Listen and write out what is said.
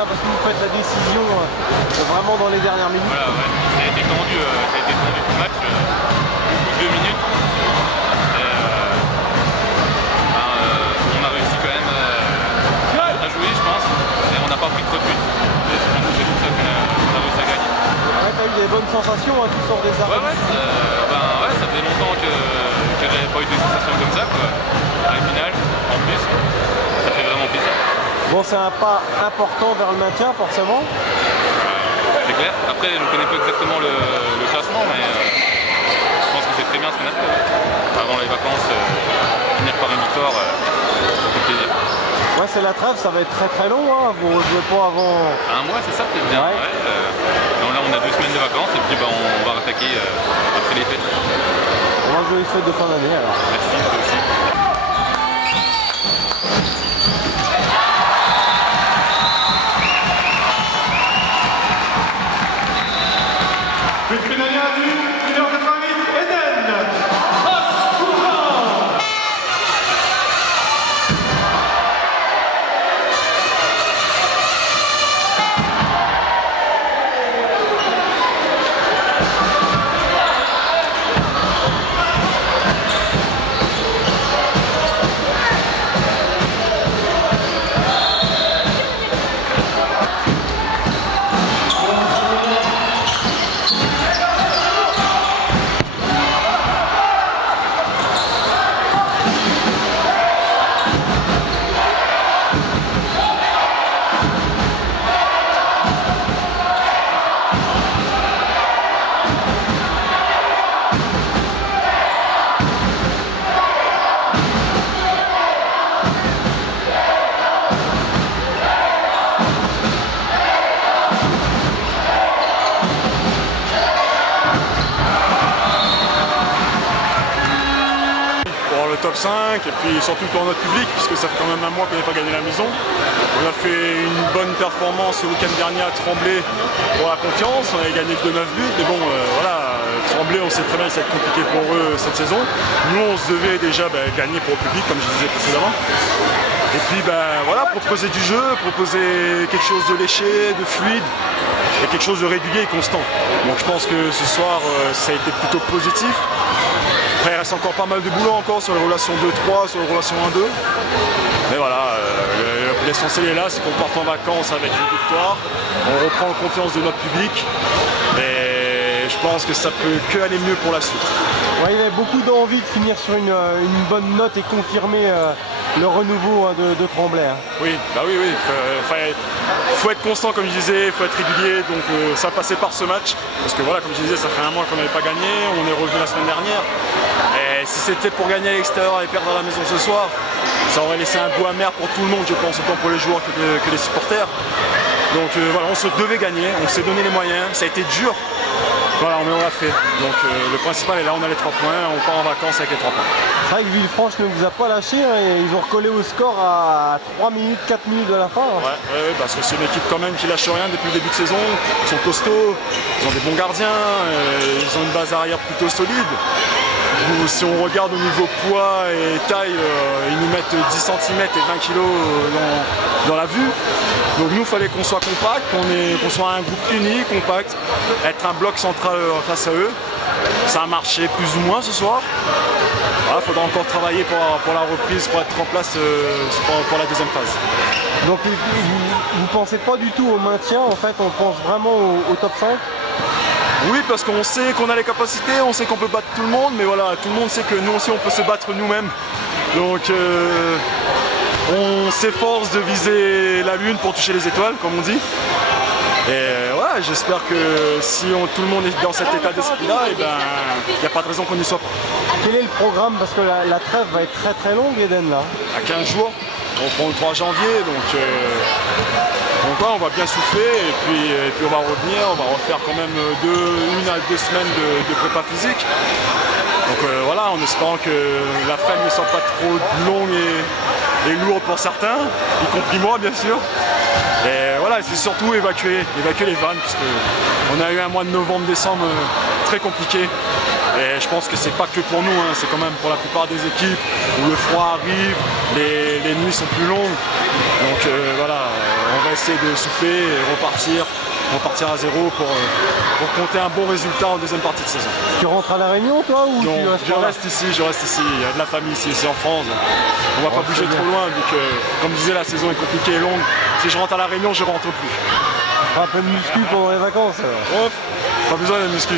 hein, parce que vous faites la décision vraiment dans les dernières minutes. Voilà, ouais. Ça a été tendu tout le match, 2 minutes. On a réussi quand même à jouer, je pense, et on n'a pas pris trop de buts. C'est pour ça qu'on a réussi à gagner. Ouais, t'as eu des bonnes sensations, hein, tu sors des armes. Ouais, ça fait longtemps que j'avais pas eu des sensations comme ça, quoi. À la finale, en plus, ça fait vraiment plaisir. Bon, c'est un pas important vers le maintien, forcément. C'est clair. Après, je ne connais pas exactement le classement, mais je pense que c'est très bien ce qu'on a fait. Avant les vacances, finir par une victoire, ça fait plaisir. Ouais, c'est la trêve, ça va être très long, hein. Vous ne jouez pas avant... Un mois, c'est ça peut-être bien. Ouais. Ouais. Donc là, on a 2 semaines de vacances et puis on va attaquer après les fêtes. On va jouer les fêtes de fin d'année alors. Merci, toi aussi. Top 5 et puis surtout pour notre public puisque ça fait quand même un mois qu'on n'a pas gagné la maison. On a fait une bonne performance le week-end dernier à Tremblay pour la confiance, on avait gagné que de 9 buts mais bon voilà, Tremblay on sait très bien que ça va être compliqué pour eux cette saison. Nous on se devait déjà gagner pour le public comme je disais précédemment. Et puis voilà, proposer du jeu, proposer quelque chose de léché, de fluide et quelque chose de régulier et constant. Donc je pense que ce soir ça a été plutôt positif. Après, il reste encore pas mal de boulot encore sur les relations 2-3, sur les relations 1-2. Mais voilà, l'essentiel est là, c'est qu'on parte en vacances avec une victoire. On reprend confiance de notre public. Et je pense que ça peut que aller mieux pour la suite. Ouais, il y avait beaucoup d'envie de finir sur une bonne note et confirmer le renouveau de Tremblay. Hein. Oui, oui. Faut être constant comme je disais, il faut être régulier. Donc ça passait par ce match. Parce que voilà, comme je disais, ça fait un mois qu'on n'avait pas gagné. On est revenu la semaine dernière. Et si c'était pour gagner à l'extérieur et perdre à la maison ce soir, ça aurait laissé un goût amer pour tout le monde, je pense, autant pour les joueurs que les supporters. Donc voilà, on se devait gagner, on s'est donné les moyens, ça a été dur. Voilà, mais on l'a fait. Donc le principal est là, on a les 3 points, on part en vacances avec les 3 points. C'est vrai que Villefranche ne vous a pas lâché, hein, et ils ont recollé au score à 3 minutes, 4 minutes de la fin. Hein. Ouais, parce que c'est une équipe quand même qui lâche rien depuis le début de saison. Ils sont costauds, ils ont des bons gardiens, ils ont une base arrière plutôt solide. Si on regarde au niveau poids et taille, ils nous mettent 10 cm et 20 kg dans la vue. Donc nous, il fallait qu'on soit compact, qu'on soit un groupe uni, compact, être un bloc central face à eux. Ça a marché plus ou moins ce soir. Il faudra encore travailler pour la reprise, pour être en place pour la deuxième phase. Donc vous ne pensez pas du tout au maintien, en fait, on pense vraiment au top 5? Oui, parce qu'on sait qu'on a les capacités, on sait qu'on peut battre tout le monde, mais voilà, tout le monde sait que nous aussi on peut se battre nous-mêmes. Donc on s'efforce de viser la lune pour toucher les étoiles, comme on dit. Et ouais, j'espère que si tout le monde est dans cet état d'esprit-là, il n'y a pas de raison qu'on n'y soit pas. Quel est le programme? Parce que la trêve va être très longue, Eden, là. À 15 jours, on prend le 3 janvier, donc ouais, on va bien souffler et puis on va revenir, on va refaire quand même 1 à 2 semaines de prépa physique. Donc voilà, en espérant que la fin ne soit pas trop longue et lourde pour certains, y compris moi bien sûr. Et voilà, c'est surtout évacuer les vannes, puisqu'on a eu un mois de novembre-décembre très compliqué. Et je pense que c'est pas que pour nous, hein, c'est quand même pour la plupart des équipes où le froid arrive, les nuits sont plus longues. Donc voilà, on va essayer de souffler et repartir à zéro pour compter un bon résultat en deuxième partie de saison. Tu rentres à La Réunion toi ou Non, tu restes je par là? reste ici, il y a de la famille ici en France. On va pas bouger trop loin vu que, comme je disais, la saison est compliquée et longue. Si je rentre à La Réunion, je rentre plus. Un peu de muscu pendant les vacances alors. Pas besoin de muscu.